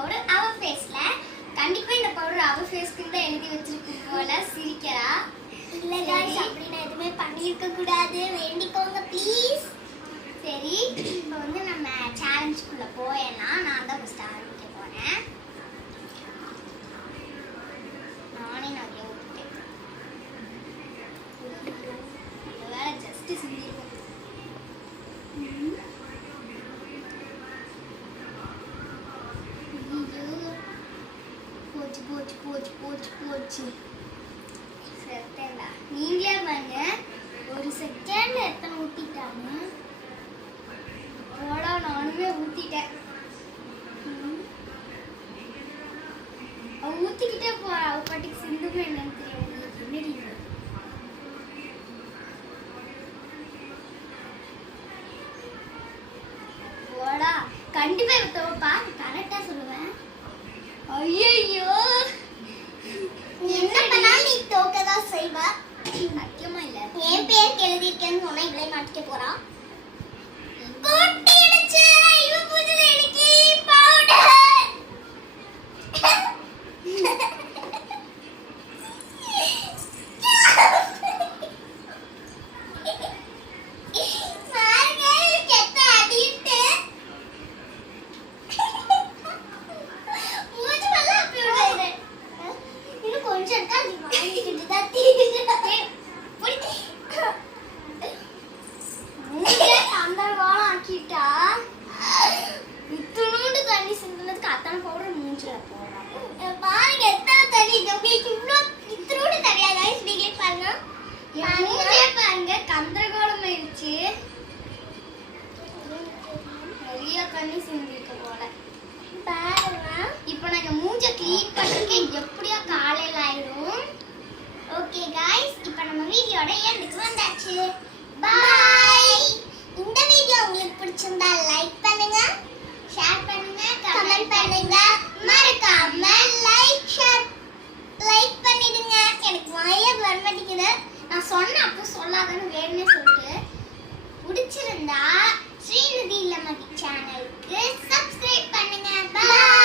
Powder அவ ஃபேஸ்ல. கண்டிப்பா இந்த பவுடர் அவ ஃபேஸ்க்கு தான் எழுதி வச்சிருக்கு போல. சிரிக்கிறா. இல்ல गाइस அப்படி நான் எதுமே பண்ணிருக்க கூடாது. வேண்டிக்கோங்க ப்ளீஸ். சரி இப்போ வந்து நம்ம சேலஞ்சுக்குள்ள போயலாம். நான் தான் ஃபர்ஸ்ட் ஆரம்பிக்க போறேன். நானே நிறைய ஊத்திட்டேன். வேற ஜஸ்ட் சிந்திருக்கேன். போச்சு செத்தேன்டா. நீங்களே பாருங்க, ஒரு செகண்ட் எத்தனை ஊத்திட்டாங்க. போடா, நானுமே ஊத்திட்டேன். அவ ஊத்திக்கிட்டே போறா. அவ பாட்டுக்கு சிந்துமே என்னன்னு தெரியும். என்னடி போடா, கண்டிப்பா தோப்பா. கரெக்டா சொல்லுவேன். ஐயோ, என்ன பண்ணாலும் நீ தோக்கதா செய்வ. சத்தியமா இல்ல. என் பேர் எழுதிருக்கேன்னு சொன்னா இவளே மாட்டிக்க போறா. கொட்டிடுச்சு. இவ புதுல எனக்கு பவுடர். இப்போ நாங்க மூஞ்ச க்ளீன் பண்ணிட்டு எப்படியா காலையில ஆயிடும். ஓகே गाइस, இப்போ நம்ம வீடியோட எண்டுக்கு வந்தாச்சு. பை. இந்த வீடியோ உங்களுக்கு பிடிச்சிருந்தா லைக் பண்ணுங்க, ஷேர் பண்ணுங்க, கமெண்ட் பண்ணுங்க. மறக்காம லைக் பண்ணிடுங்க. எனக்கு வாயே வர மாட்டேங்குது. நான் சொன்ன அப்போ சொல்லாதன்னு வேணும்னே சொல்லிட்டு. பிடிச்சிருந்தா ஸ்ரீநிதி இல்லமதி சேனலுக்கு சப்ஸ்கிரைப் பண்ணுங்க. பை.